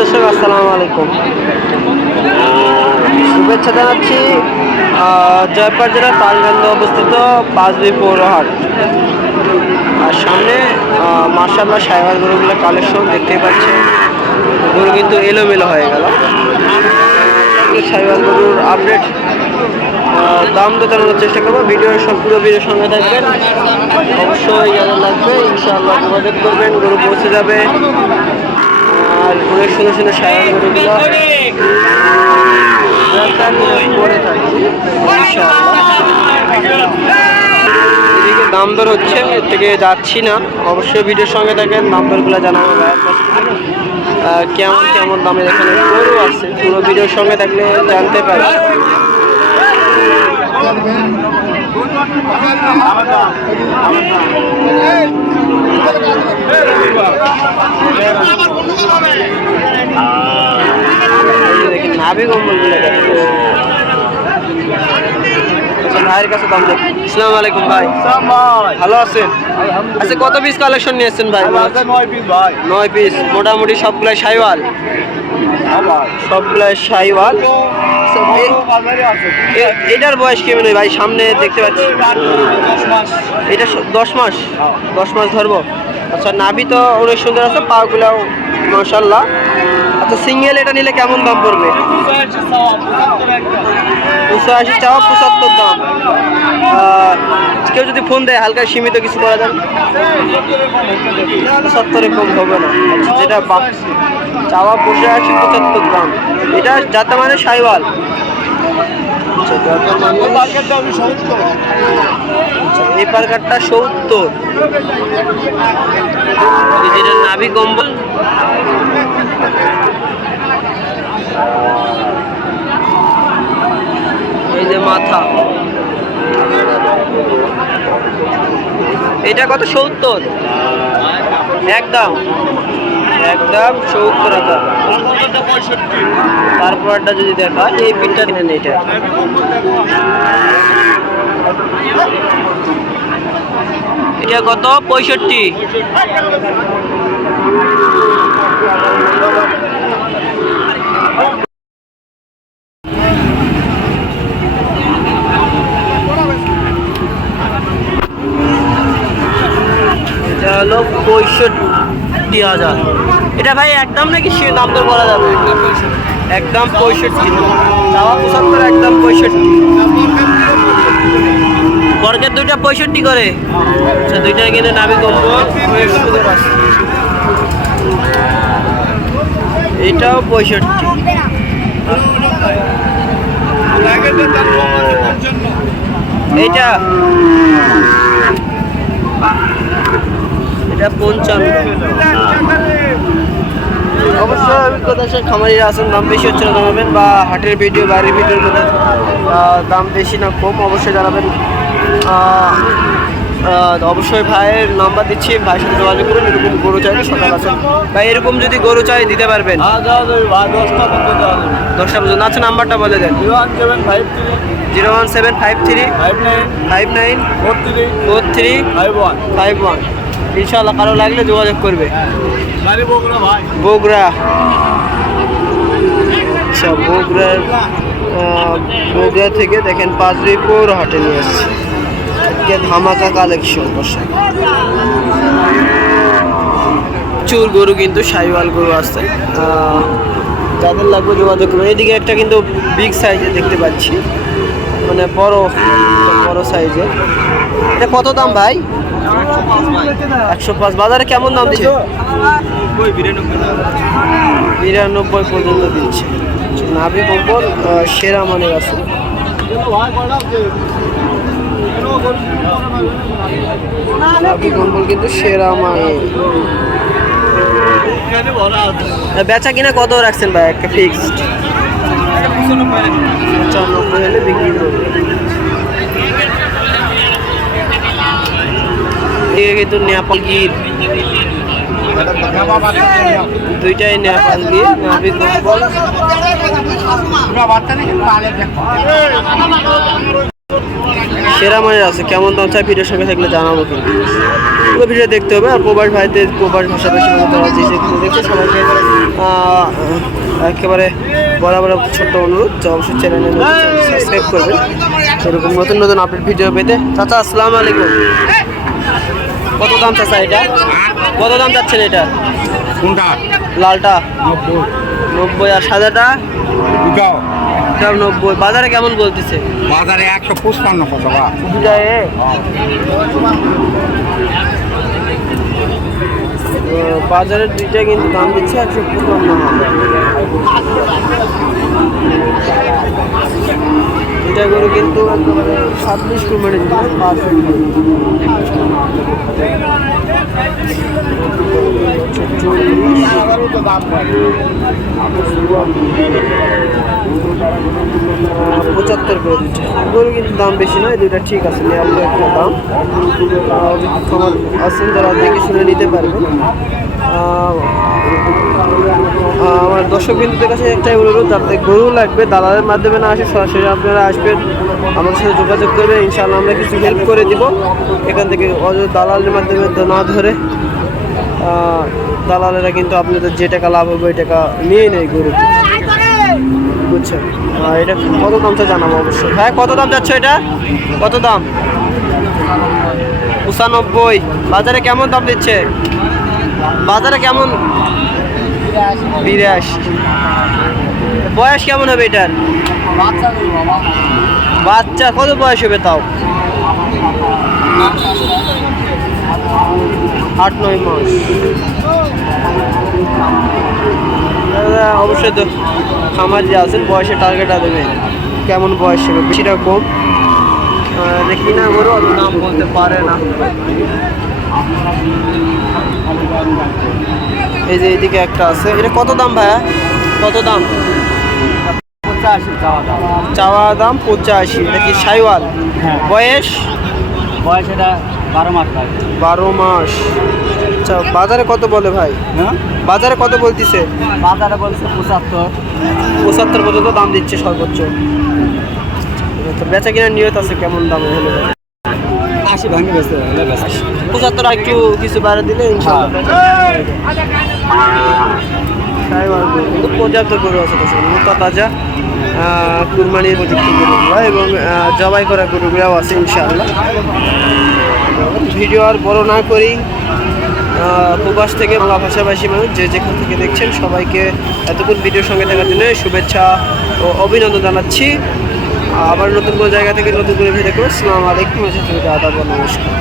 দর্শক, আসসালামু আলাইকুম। শুভেচ্ছা জানাচ্ছি জয়পুর জেলার পাঁচগন্ধ অবস্থিত পাঁচবি পৌরহাট আর সামনে মার্শাল্লাহ সাইবার গরুগুলো কালেকশন দেখতেই পাচ্ছেন। গরু কিন্তু এলোমেলো হয়ে গেল। সাইবার গরুর আপডেট দাম তো জানানোর চেষ্টা করব। ভিডিওর পুরো ভিডিওর সঙ্গে থাকবেন। অবশ্যই যাদের লাগবে। ইনশাআল্লাহ যোগাযোগ করবেন, গরু পৌঁছে যাবে। অনেক সুন্দর সুন্দর সাইবার গরুগুলো পরে থাকবে এদিকে দাম দর হচ্ছে এর থেকে যাচ্ছি না। অবশ্যই ভিডিওর সঙ্গে থাকেন দাম দরগুলো জানাব কেমন কেমন দামের এখানে গরু আছে পুরো ভিডিওর সঙ্গে থাকলে জানতে পারি এই যে দেখেন নাভি কম্বলগুলো দেখেন আচ্ছা, ভাইয়ের কাছে দাম দেখ আসসালামু আলাইকুম ভাই। ভালো আছেন? আচ্ছা কত পিস কালেকশন নিয়েছেন ভাই? নয় পিস মোটামুটি সবগুলাই সাইওয়াল? সবগুলাই সাইওয়াল। এটার বয়স কেমন হয় ভাই? সামনে দেখতে পাচ্ছি। এটা দশ মাস? দশ মাস ধরবো? আচ্ছা নাভি তো অনেক সুন্দর আছে পাগুলাও মাসাল্লাহ আচ্ছা সিঙ্গেল এটা নিলে কেমন দাম পড়বে? দুশো আশি চাওয়া পঁচাত্তর দাম। কেউ যদি ফোন দেয় হালকা সীমিত কিছু করা যাবে? পঁচাত্তরে কম হবে না। আচ্ছা, যেটা চাওয়া পঁচাশি পঁচাত্তর দাম। এটা যাতে মানে সাইওয়াল। এই পার্কারটা সত্তর। যেটা নাভি কম্বল। এই যে মাথা। এটা কত? সত্তর। একদম। একদম সত্তর হাজার। তারপরটা যদি দেখা এই পিনটা কিনেন এটা। এটা কত? পঁয়ষট্টি। এটা হলো পঁয়ষট্টি হাজার। এটা ভাই একদম নাকি সে দাম তো বলা যাবে? একদম পঁয়ষট্টি। চাওয়া পঁচাত্তর, একদম পঁয়ষট্টি। বর্গের দুইটা পঁয়ষট্টি করে। আচ্ছা দুইটা অনেক সুন্দর আছে এটাও পঁয়ষট্টি। এইটা। এটা পঞ্চান্ন। অবশ্যই অভিজ্ঞতা সে খামারিরা আছেন দাম বেশি হচ্ছে না জানাবেন বা হাটের ভিডিও বাড়ির ভিডিওর মধ্যে দাম বেশি না কম অবশ্যই জানাবেন। অবশ্যই ভাইয়ের নাম্বার দিচ্ছি ভাইয়ের সাথে যোগাযোগ করুন এরকম গরু চাইলে সকাল আছেন। ভাই এরকম যদি গরু চাই দিতে পারবেন? দশটা পর্যন্ত আচ্ছা নাম্বারটা বলে দেন। Zero one seven five three. Five nine. Five nine. Four three. Four three. Five one. Five one. ইনশাল্লাহ কারও লাগলে যোগাযোগ করবে। বগুড়া আচ্ছা বগুড়ার বগুড়া থেকে দেখেন পাঁচবি পৌর হাটে নিয়ে এসছে। আজকে ধামাকা কালেকশন বসে চুর গরু কিন্তু সাইওয়াল গরু আসছে যাদের লাগবে যোগাযোগ করবে এদিকে একটা কিন্তু বিগ সাইজে দেখতে পাচ্ছি। মানে বড় বড় সাইজে এটা কত দাম ভাই? একশো পাঁচ। বাজারে কেমন দাম দিচ্ছে? বিরানব্বই পর্যন্ত দিচ্ছে। নাভি কম্বল সেরা মানের আছে। নাভি কম্বল কিন্তু সেরা আহ, বেচা কিনা কত রাখছেন ভাই? একটা ফিক্সড পঁচানব্বই হলে বিক্রি করবে এদিকে কিন্তু নেপাল গির। দুইটাই নেপাল গির সেরা মানের আছে, কেমন দাম চাই ভিডিওর সঙ্গে থাকলে জানাব কিন্তু। ভিডিও দেখতে হবে, আর প্রবাস ভাইদের, প্রবাস ভাষাভাষী মানে তারা যে দেখছে সবাইকে একেবারে বরাবর ছোট্ট অনুরোধ, যে অবশ্যই চ্যানেলে সাবস্ক্রাইব করবেন। এরকম নতুন নতুন আপডেট ভিডিও পেতে। চাচা, আসসালামু আলাইকুম। কত দাম চাচা এটা? কত দাম চাচ্ছেন এটা? কোনটা? লালটা? নব্বই। নব্বই আর সাদাটা? দুটাও। এটাও নব্বই। বাজারে কেমন বলতেছে? বাজারে একশো পঁচপান্ন কত বা দুটা এ? তো বাজারের দুইটা কিন্তু দাম দিচ্ছে একশো পঁচান্ন দুইটা গরু কিন্তু ছাব্বিশ দিচ্ছে পঁচাত্তর করে দিচ্ছে। গরু কিন্তু দাম বেশি নয় দুইটা ঠিক আছে একটা দাম। আছেন যারা দেখে শুনে নিতে পারবেন আমার দর্শক বিন্দুদের কাছে একটাই অনুরোধ, যাতে গরু লাগবে, দালালের মাধ্যমে না আসে, সরাসরি আপনারা আসবেন আমার সাথে যোগাযোগ করবেন, ইনশাআল্লাহ আমরা কিছু হেল্প করে দিব। এখান থেকে দালালের মাধ্যমে না ধরে দালালেরা কিন্তু আপনাদের যে টাকা লাভ হবে, ওই টাকা নিয়ে নেয় গরু। বুঝছেন? এটা কত দাম তো জানাব অবশ্যই। হ্যাঁ কত দাম যাচ্ছে এটা? কত দাম? পঁচানব্বই। বাজারে কেমন দাম দিচ্ছে? বাজারে কেমন? বিরাশি। বয়স কেমন হবে এটার? বাচ্চা, কত বয়স হবে তাও? আট, নয় মাস। অবশ্যই তো খামার যে আছেন, বয়সের টার্গেটটা দেবে কেমন বয়স হবে? বেশিটা কম? দেখি না, গরু নাম বলতে পারে না। এই যে এদিকে একটা আছে। এটা কত দাম ভাইয়া? কত দাম? চাওয়া দাম। পঁচাশি। এটা কি সাইওয়াল? হ্যাঁ। বয়স? বয়স এটা বারো মাস বারো মাস। আচ্ছা বাজারে কত বলে ভাই? হ্যাঁ? বাজারে কত বলতিছে? বাজারে বলছে পঁচাত্তর। পঁচাত্তর পর্যন্ত দাম দিচ্ছে সর্বোচ্চ। বেচা কিনার নিয়ত আছে কেমন দাম হলে। ভাই? আশি ভাঙে পঁচাত্তর একটু কিছু বাড়ে দিলে কিন্তু পর্যাপ্ত গরু আছে মোটা তাজা কুরবানির উপযুক্ত গরুগুলো এবং জবাই করা গরুগুলোও আছে ইনশাআল্লাহ। ভিডিও আর বড় না করি আহ, প্রবাস থেকে বাংলা ভাষাভাষী মানুষ যে যেখান থেকে দেখছেন সবাইকে এতক্ষণ ভিডিওর সঙ্গে থাকার জন্য শুভেচ্ছা ও অভিনন্দন জানাচ্ছি। আবার নতুন কোনো জায়গা থেকে নতুন করে ভিডিও করব আদাব নমস্কার।